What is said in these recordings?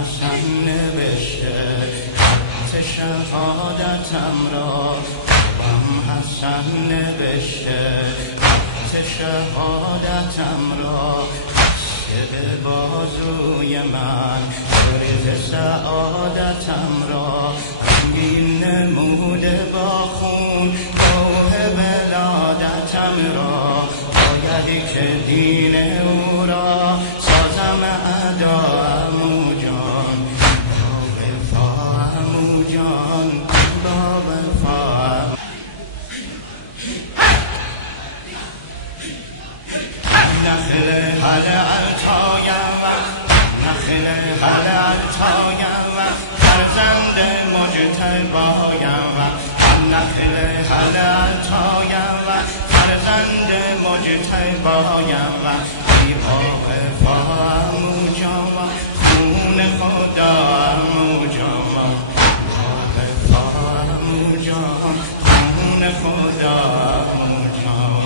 حسن نوشته خط شهادتم را، بابم حسن نوشته خط شهادتم را، به بازوی من گریز سعادتم را، رنگین نموده با خون کوه ولادتم را، باید که دین او را سازم ادا عمو جان، با وفا عمو جان، با وفا. نخل التایم فرزند مجتبایم، نخل التایم فرزند مجتبایم، ای با وفا عمو جان، خون خدا عمو جان، با وفا عمو جان، خون خدا عمو جان.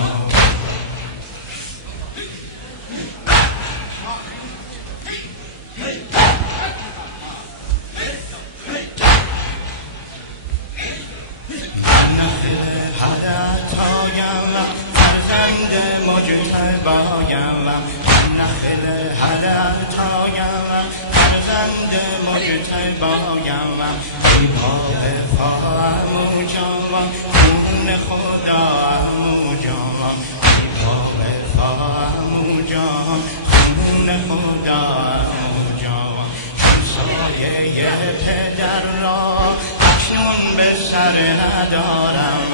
فرزند مجتبایم، نخل التایم فرزند مجتبایم، ای با وفا عمو جان، خون خدا عمو جان، ای با وفا عمو جان، خون خدا عمو جان. چون سایه پدر را اکنون به سر ندارم،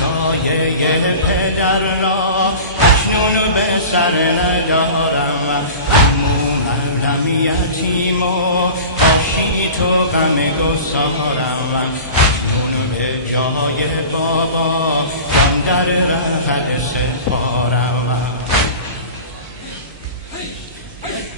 سایه پدر را اکنون به سر ندارم، عمو علم یتیم و باشی تو غم گسارم، اکنون به جای بابا جان در رهد سپارم.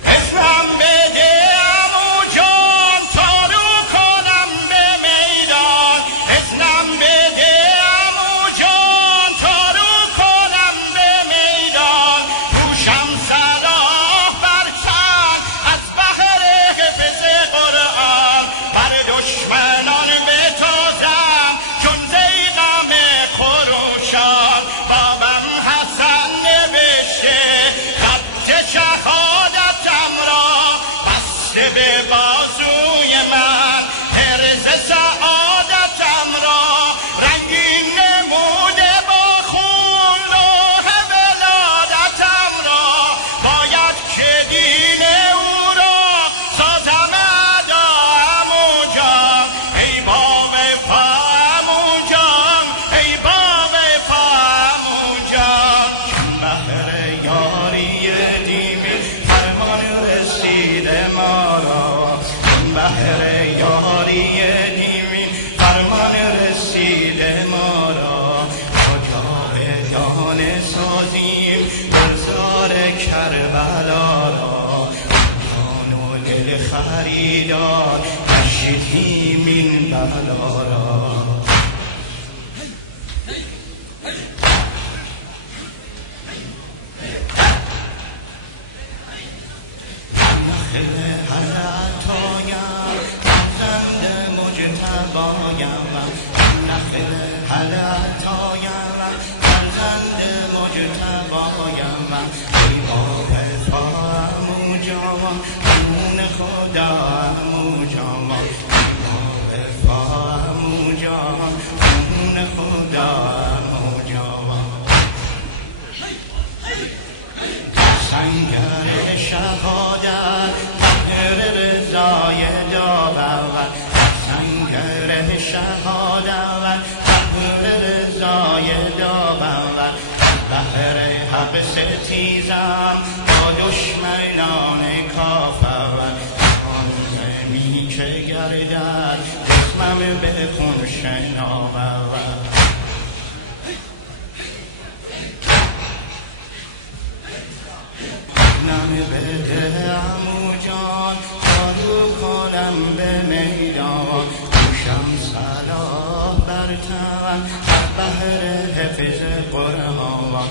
اسمم بده عمو جان تا رو کنم به میدان، اسمم بده عمو جان تا رو کنم به میدان، پوشم صلاح بر چند از بهر حفظ قرآن، بر دشمنان بتازم چون ضیغم خروشان، بابم حسن نوشته خط شهادتم را، بسته به بازوی من حرز سعادتم را، رنگین نموده با خون لوح ولادتم را، باید که دین او را سازم ادا عمو جان، ای با وفا عمو جان، ای با وفا عمو جان. چون بهر یاری دیوی فرمان رسیده ما را، چون بهر یاری دیوی فرمان رسیده ما را، با جاودانه سازیم گلزار کربلا را، جان و دل خریدار کشیدیم این بلا را. نخل التایم فرزند مجتبایم، نخل التایم فرزند مجتبایم، ای با وفا عمو جان، خون خدا عمو جان، ای با وفا عمو جان، خون خدا عمو جان. سنگر شهادت بهر رضای داور، سنگر شهادت بهر رضای داور، بهر حق ستیزم با دشمنان کافر، آن می که گردد اسمم به خون شناور. نمی بده عمو جان تا رو کنم به میدان، پوشم صلاح بر تن بهر حفظ قرآن،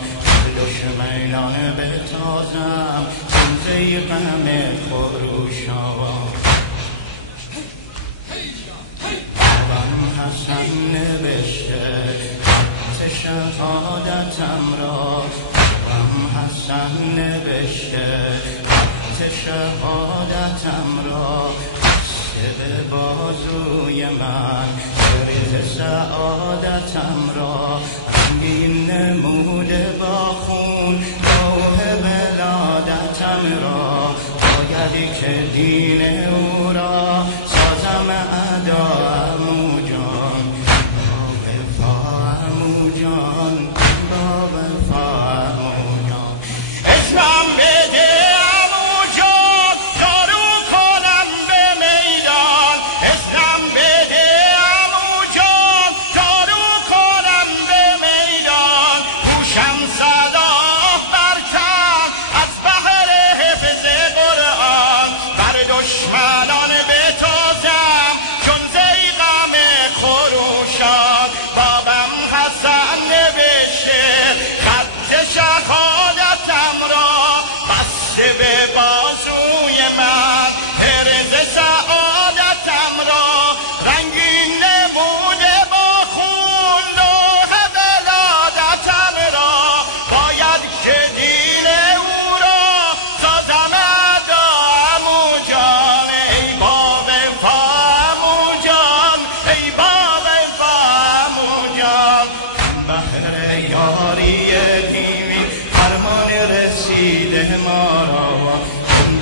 دشمنان بتازم چون ضیغم خروشان، شهادتم را هم حسن نوشته خط شهادتم را به بازوی من شریط سعادتم را رنگین نموده با خون روح ولادتم را باید که دین او را سازم ادا عمو جان با وفا عمو جان با وفا عمو جان اسلام بده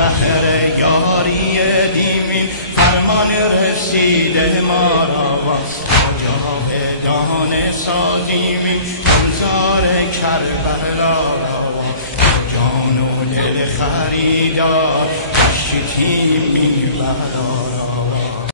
بهر یاری دیمین فرمان رسیده ما را جاودانه سازیمین گلزار کربلا را جان و دل خریدار گشتیم این بلا